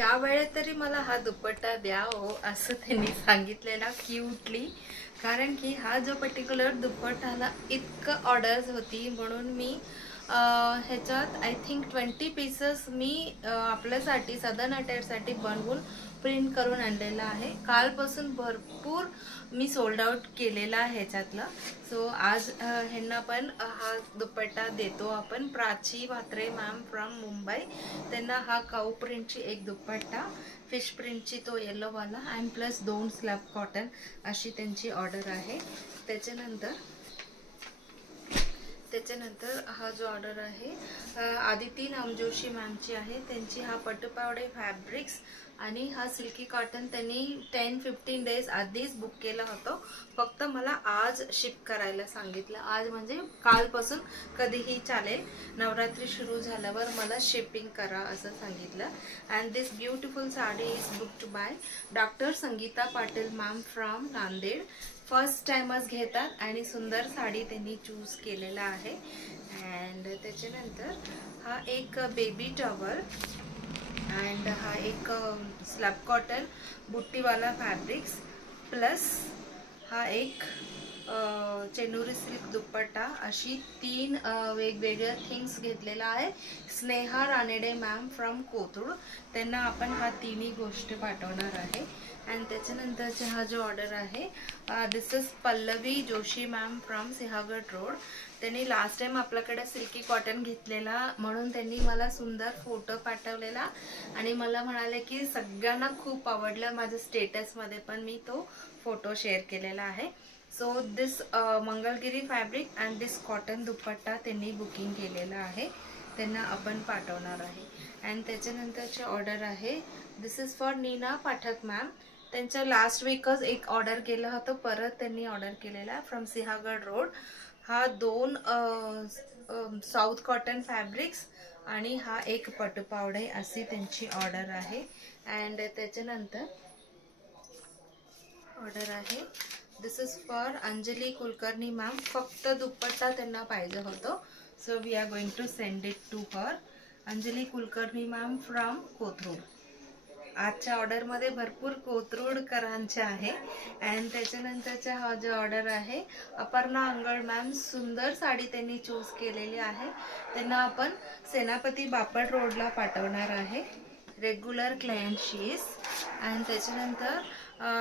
ह्या वेळेत तरी मला हा दुपट्टा द्या हो असं त्यांनी सांगितलेला क्यूटली, कारण की हा जो पर्टिक्युलर दुपट्टाला इतकं ऑर्डर्स होती म्हणून मी ह्याच्यात आय थिंक 20 पीसेस मी आपल्यासाठी सदन अटेरसाठी बनवून प्रिंट करून आणलेला आहे. कालपासून भरपूर मी सोल्ड आउट केलेला आहे ह्याच्यातला. सो आज ह्यांना पण हा दुपट्टा देतो आपण. प्राची म्हात्रे मॅम फ्रॉम मुंबई, त्यांना हा काऊ प्रिंटची एक दुपट्टा, फिश प्रिंटची तो येलोवाला अँड प्लस 2 स्लॅब कॉटन अशी त्यांची ऑर्डर आहे. त्याच्यानंतर हा जो ऑर्डर आहे आदिती नामजोशी मॅमची आहे. त्यांची हा पटुपावडे फॅब्रिक्स आणि हा सिल्की कॉटन त्यांनी 10-15 डेज आधीच बुक केला होता. फक्त मला आज शिप करायला सांगितलं. आज म्हणजे कालपासून कधीही चालेल, नवरात्री सुरू झाल्यावर मला शिपिंग करा असं सांगितलं. And this beautiful sari is booked by doctor Sangeeta Patil ma'am from Nanded. First टाइमच घेतात आणि सुंदर साडी त्यांनी चूज केलेला आहे. अँड त्याच्यानंतर हा एक बेबी टॉवल अँड हा एक स्लॅब कॉटन बुट्टीवाला फॅब्रिक्स प्लस हा एक चेनुरी सिल्क दुपट्टा, अशी 3 वेगवेगळ्या थिंग्स घेतलेला आहे. स्नेहा रानेडे मॅम फ्रॉम कोथरूड, त्यांना आपण हा तिन्ही गोष्टी पाठवणार आहे. अँड त्याच्यानंतरचा हा जो ऑर्डर आहे this is Pallavi Joshi ma'am from Sinhagad road. त्यांनी लास्ट टाइम आपल्याकडे सिल्की कॉटन घेतलेला म्हणून त्यांनी मला सुंदर फोटो पाठवलेला आणि मला म्हणाले की सगळ्यांना खूप आवडलं. माझ्या स्टेटसमध्ये पण मी तो फोटो शेअर केलेला आहे. So this Mangalgiri fabric and this cotton dupatta त्यांनी बुकिंग केलेला आहे, त्यांना आपण पाठवणार आहे. अँड त्याच्यानंतरचे ऑर्डर आहे this is for Neena Pathak ma'am. त्यांच्या लास्ट वीकच एक ऑर्डर केलं होतं, परत त्यांनी ऑर्डर केलेला फ्रॉम सिंहगड रोड. हा 2 साऊथ कॉटन फॅब्रिक्स आणि हा एक पटुपावडे अशी त्यांची ऑर्डर आहे. अँड त्याच्यानंतर ऑर्डर आहे this is for Anjali Kulkarni ma'am. फक्त दुपट्टा त्यांना पाहिजे होतं, so we are going to send it to her. Anjali Kulkarni ma'am from Kothrud. आजच्या ऑर्डरमध्ये भरपूर कोथरूडकरांचे आहे. अँड त्याच्यानंतरचा हा जो ऑर्डर आहे अपर्णा अंगड मॅम, सुंदर साडी त्यांनी चूज केलेली आहे. त्यांना आपण सेनापती बापट रोडला पाठवणार आहे. Regular client she is. And त्याच्यानंतर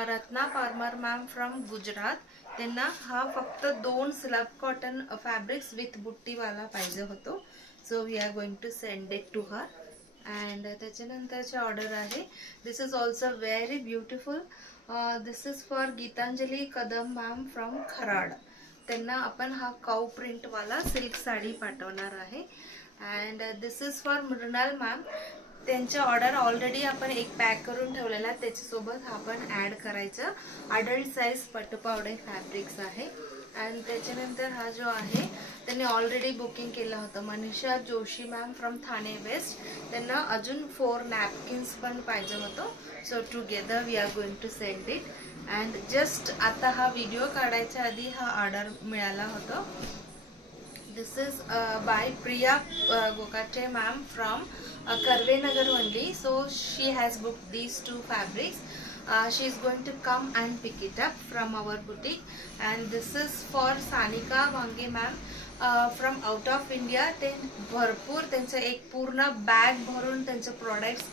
रत्ना पारमार मॅम फ्रॉम गुजरात, त्यांना हा फक्त 2 स्लॅब कॉटन फॅब्रिक्स विथ बुट्टीवाला पाहिजे होतो, so we are going to send it to her. And त्याच्यानंतरचे ऑर्डर आहे this is also very beautiful. This is for Geetanjali Kadam ma'am from Kharadi. त्यांना आपण हा काऊ प्रिंटवाला सिल्क साडी पाठवणार आहे. And this is for Mrunal ma'am. त्यांच्या ऑर्डर ऑलरेडी आपण एक पॅक करून ठेवलेला, त्याच्यासोबत आपण ॲड करायचं. अडल्ट साईज पटुपावडे फॅब्रिक्स आहे. अँड त्याच्यानंतर हा जो आहे त्यांनी ऑलरेडी बुकिंग केलं होतं Manisha Joshi ma'am from Thane west. त्यांना अजून 4 नॅपकिन्स पण पाहिजे होतं, so together we are going to send it. And just आता हा व्हिडिओ काढायच्या आधी हा ऑर्डर मिळाला होता. This is by Priya Gokate ma'am from Karvenagar only. So she has booked these 2 fabrics. She is going to come and pick it up from our boutique. And this is for Sanika Wange ma'am from out of India. ते भरपूर त्यांचं एक पूर्ण bag भरून त्यांचे products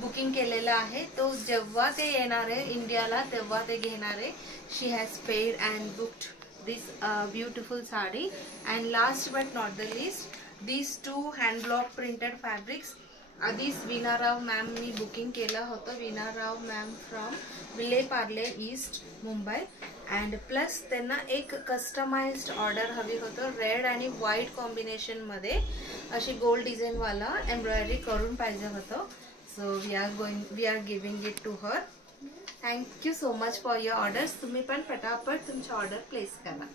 booking केलेलं आहे. तो जेव्हा ते येणार आहे इंडियाला तेव्हा ते घेणार आहे. She has paid and booked this beautiful sari. And last but not the list these 2 hand block printed fabrics आधीच वीणाराव मॅम मी बुकिंग केलं होतं. Veena Rao ma'am from Vile Parle east Mumbai. And plus त्यांना एक कस्टमाइज्ड ऑर्डर हवी होतं, रेड आणि व्हाईट कॉम्बिनेशनमध्ये अशी गोल्ड डिझाईनवाला एम्ब्रॉयडरी करून पाहिजे होतं. So we are giving it to her. Thank you so much for your orders. तुम्ही पण पटापट तुमची ऑर्डर प्लेस करा.